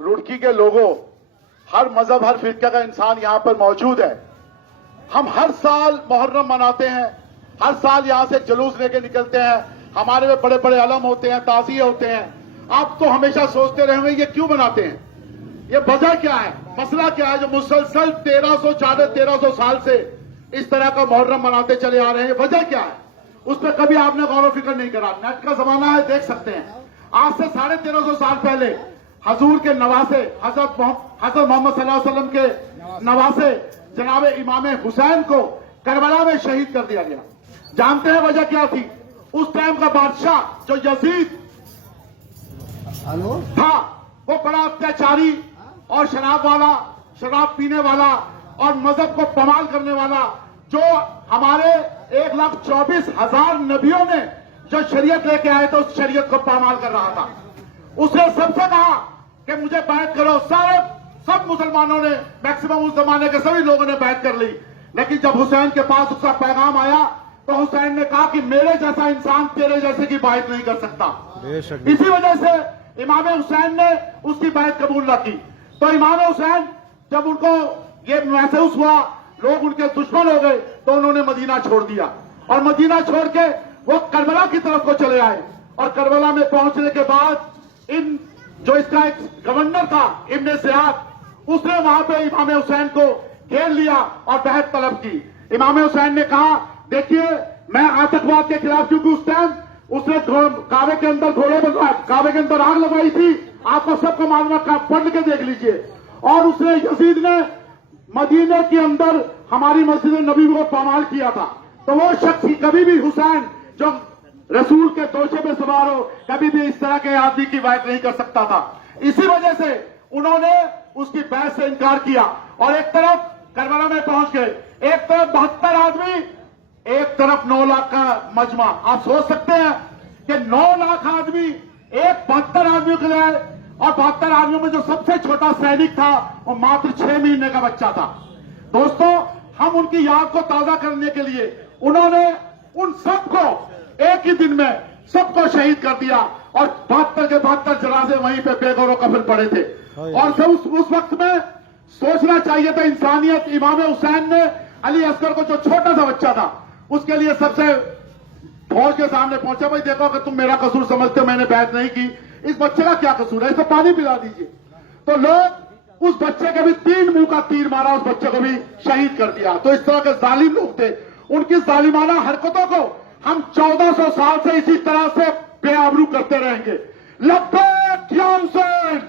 रुड़की के लोगों, हर मजहब हर फिरका का इंसान यहां पर मौजूद है। हम हर साल मुहर्रम मनाते हैं, हर साल यहां से जुलूस लेके निकलते हैं, हमारे में बड़े बड़े अलम होते हैं, ताज़िए होते हैं। आप तो हमेशा सोचते रहेंगे ये क्यों मनाते हैं, ये वजह क्या है, मसला क्या है जो मुसलसल 1300 साल से इस तरह का मुहर्रम मनाते चले आ रहे हैं, वजह क्या है, उस पर कभी आपने गौर फिक्र नहीं करा। नेट का जमाना है, देख सकते हैं। आज से 1350 साल पहले हजूर के नवासे हजरत मोहम्मद सल्लल्लाहु अलैहि वसल्लम के नवासे जनाब इमाम हुसैन को करबला में शहीद कर दिया गया। जानते हैं वजह क्या थी? उस टाइम का बादशाह जो यजीद था वो बड़ा अत्याचारी और शराब पीने वाला और मजहब को पमाल करने वाला, जो हमारे 1,24,000 नबियों ने जो शरीयत लेके आए थे उस शरीयत को पामाल कर रहा था। उसने सबसे कहा कि मुझे बैत करो। सब मुसलमानों ने, मैक्सिमम उस जमाने के सभी लोगों ने बैत कर ली। लेकिन जब हुसैन के पास उसका पैगाम आया तो हुसैन ने कहा कि मेरे जैसा इंसान तेरे जैसे की बैत नहीं कर सकता। इसी वजह से इमाम हुसैन ने उसकी बैत कबूल न की। तो इमाम हुसैन जब उनको ये महसूस हुआ लोग उनके दुश्मन हो गए तो उन्होंने मदीना छोड़ दिया और मदीना छोड़ के वो करबला की तरफ को चले आए। और करबला में पहुंचने के बाद जो इसका एक गवर्नर था इब्ने ज़ियाद, उसने वहां पे इमाम हुसैन को घेर लिया और बहस तलब की। इमाम हुसैन ने कहा देखिए मैं आतंकवाद के खिलाफ, क्योंकि उस टाइम उसने काबे के अंदर घोड़े बनवाए, काबे के अंदर आग लगाई थी, आपको सबको मालूम है, पढ़ के देख लीजिए। और उसने यजीद ने मदीने के अंदर हमारी मस्जिद नबी को पामाल किया था। तो वो शख्स कभी भी हुसैन जो रसूल के दोषे पे सवार हो, कभी भी इस तरह के आदमी की बात नहीं कर सकता था। इसी वजह से उन्होंने उसकी बहस से इनकार किया और एक तरफ करबला में पहुंच गए, एक तरफ 72 आदमी, एक तरफ 9 लाख का मजमा। आप सोच सकते हैं कि 9 लाख आदमी एक 72 आदमियों के लिए, और 72 आदमियों में जो सबसे छोटा सैनिक था वो मात्र 6 महीने का बच्चा था। दोस्तों, हम उनकी याद को ताजा करने के लिए उन्होंने उन सबको एक ही दिन में सबको शहीद कर दिया और 72 के 72 जनाजे वहीं पे बेगौर कफन पड़े थे। और सब उस वक्त में सोचना चाहिए था इंसानियत। इमाम हुसैन ने अली असगर को, जो छोटा सा बच्चा था, उसके लिए सबसे फौज के सामने पहुंचा, भाई देखो कि तुम मेरा कसूर समझते हो, मैंने बैत नहीं की, इस बच्चे का क्या कसूर है, इसको पानी पिला दीजिए। तो लोग उस बच्चे के भी 3 मुंह का तीर मारा, उस बच्चे को भी शहीद कर दिया। तो इस तरह के जालिम लोग थे, उनकी जालिमाना हरकतों को हम 1400 साल से इसी तरह से बेआबरू करते रहेंगे। लब्बैक या हुसैन।